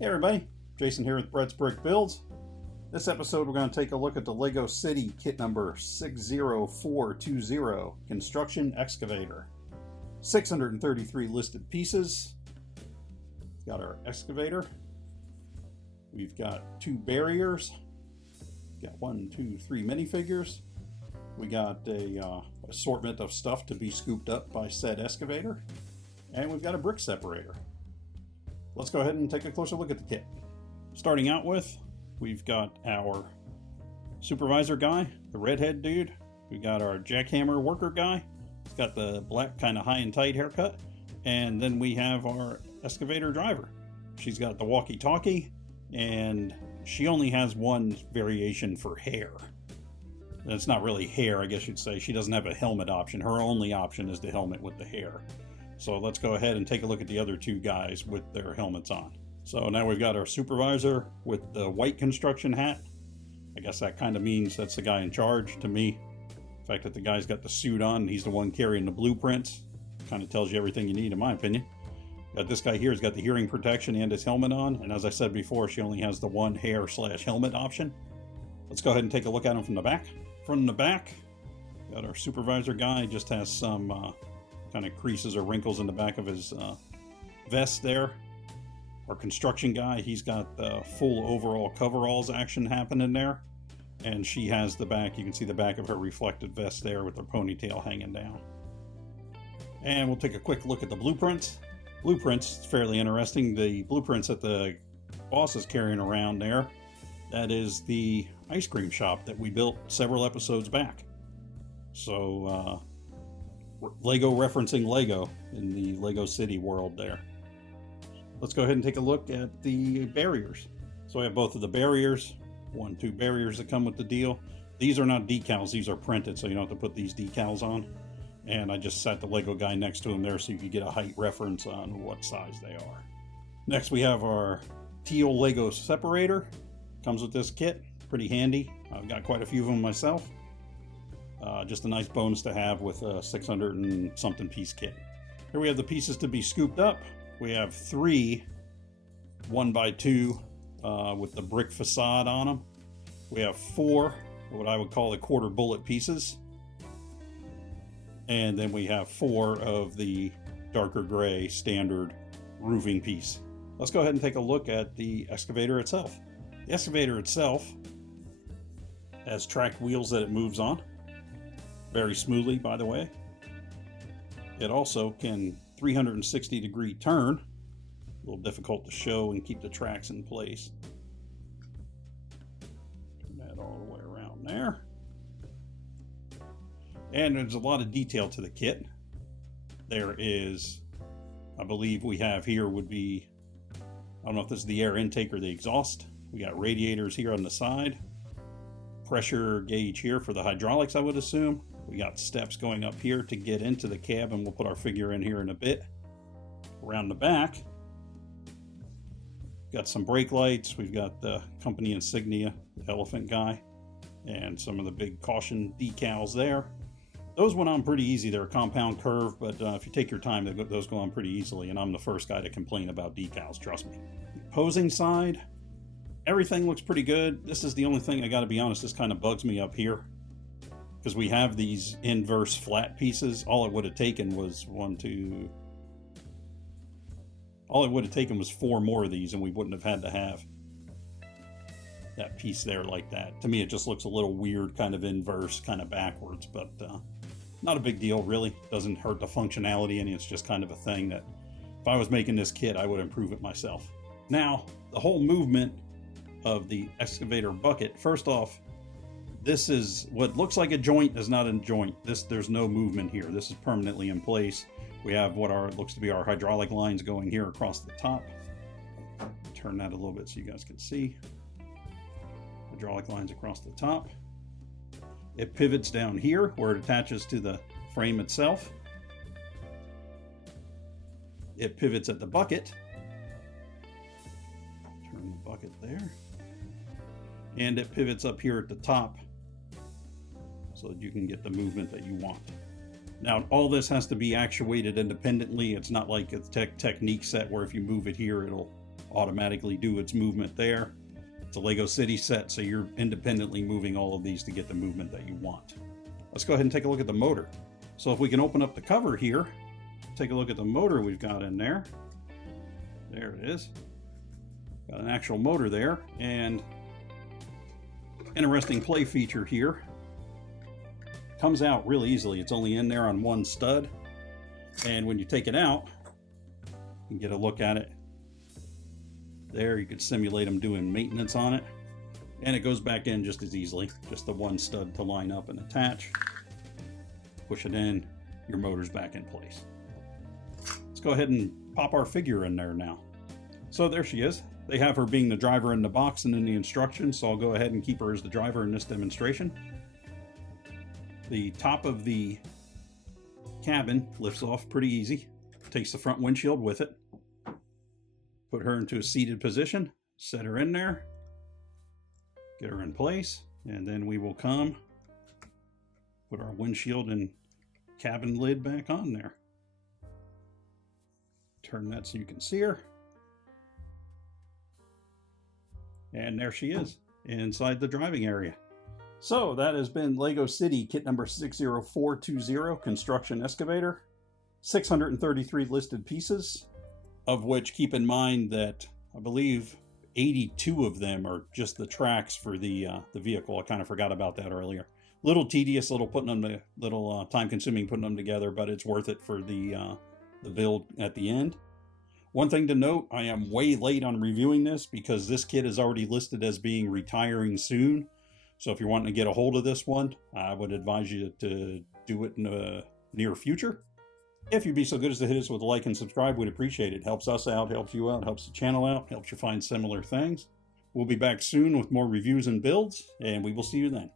Hey everybody, Jason here with Brett's Brick Builds. This episode we're going to take a look at the Lego City kit number 60420 Construction Excavator. 633 listed pieces. We've got our excavator. We've got 2 barriers. We've got 1, 2, 3 minifigures. We got a assortment of stuff to be scooped up by said excavator. And we've got a brick separator. Let's go ahead and take a closer look at the kit. Starting out with, we've got our supervisor guy, the redhead dude. We got our jackhammer worker guy. He's got the black kind of high and tight haircut. And then we have our excavator driver. She's got the walkie talkie, and she only has one variation for hair. It's not really hair, I guess you'd say. She doesn't have a helmet option. Her only option is the helmet with the hair. So let's go ahead and take a look at the other 2 guys with their helmets on. So now we've got our supervisor with the white construction hat. I guess that kind of means that's the guy in charge to me. The fact that the guy's got the suit on and he's the one carrying the blueprints kind of tells you everything you need, in my opinion. Got this guy here, he's got the hearing protection and his helmet on. And as I said before, she only has the one hair/helmet option. Let's go ahead and take a look at him from the back. From the back, got our supervisor guy, just has some kind of creases or wrinkles in the back of his vest there. Our construction guy, he's got the full overall coveralls action happening there. And she has the back, you can see the back of her reflected vest there with her ponytail hanging down. And we'll take a quick look at the blueprints. Blueprints, it's fairly interesting. The blueprints that the boss is carrying around there, that is the ice cream shop that we built several episodes back. So, Lego referencing Lego in the Lego City world there. Let's go ahead and take a look at the barriers. So I have both of the barriers, 1, 2 barriers that come with the deal. These are not decals, these are printed, so you don't have to put these decals on. And I just sat the Lego guy next to him there so you could get a height reference on what size they are. Next we have our teal Lego separator. Comes with this kit, pretty handy. I've got quite a few of them myself. Just a nice bonus to have with a 600 and something piece kit. Here we have the pieces to be scooped up. We have 3 1x2 with the brick facade on them. We have 4 what I would call the quarter bullet pieces. And then we have 4 of the darker gray standard roofing piece. Let's go ahead and take a look at the excavator itself. The excavator itself has tracked wheels that it moves on. Very smoothly, by the way. It also can 360-degree turn. A little difficult to show and keep the tracks in place. Turn that all the way around there. And there's a lot of detail to the kit. There is, I believe we have here would be, I don't know if this is the air intake or the exhaust. We got radiators here on the side. Pressure gauge here for the hydraulics, I would assume. We got steps going up here to get into the cab, and we'll put our figure in here in a bit. Around the back, got some brake lights. We've got the company insignia, the elephant guy, and some of the big caution decals there. Those went on pretty easy. They're a compound curve, but if you take your time, those go on pretty easily, and I'm the first guy to complain about decals, trust me. Opposing side, everything looks pretty good. This is the only thing, I gotta be honest, this kind of bugs me up here. Because we have these inverse flat pieces. All it would have taken was 1, 2... All it would have taken was 4 more of these and we wouldn't have had to have that piece there like that. To me, it just looks a little weird, kind of inverse, kind of backwards, but not a big deal, really. Doesn't hurt the functionality any. It's just kind of a thing that if I was making this kit, I would improve it myself. Now, the whole movement of the excavator bucket, first off, this is what looks like a joint is not a joint. There's no movement here. This is permanently in place. We have what looks to be our hydraulic lines going here across the top. Turn that a little bit so you guys can see. Hydraulic lines across the top. It pivots down here where it attaches to the frame itself. It pivots at the bucket. Turn the bucket there. And it pivots up here at the top so that you can get the movement that you want. Now, all this has to be actuated independently. It's not like a technique set where if you move it here, it'll automatically do its movement there. It's a Lego City set, so you're independently moving all of these to get the movement that you want. Let's go ahead and take a look at the motor. So if we can open up the cover here, take a look at the motor we've got in there. There it is. Got an actual motor there, and interesting play feature here. Comes out really easily. It's only in there on one stud, and when you take it out, you can get a look at it. There, you could simulate them doing maintenance on it, and it goes back in just as easily. Just the one stud to line up and attach. Push it in, your motor's back in place. Let's go ahead and pop our figure in there now. So there she is. They have her being the driver in the box and in the instructions, so I'll go ahead and keep her as the driver in this demonstration. The top of the cabin lifts off pretty easy. Takes the front windshield with it. Put her into a seated position, set her in there, get her in place, and then we will come, put our windshield and cabin lid back on there. Turn that so you can see her. And there she is, inside the driving area. So that has been Lego City kit number 60420, Construction Excavator. 633 listed pieces, of which keep in mind that I believe 82 of them are just the tracks for the vehicle. I kind of forgot about that earlier. Little tedious, little time consuming putting them together, but it's worth it for the build at the end. One thing to note, I am way late on reviewing this because this kit is already listed as being retiring soon. So if you're wanting to get a hold of this one, I would advise you to do it in the near future. If you'd be so good as to hit us with a like and subscribe, we'd appreciate it. Helps us out, helps you out, helps the channel out, helps you find similar things. We'll be back soon with more reviews and builds, and we will see you then.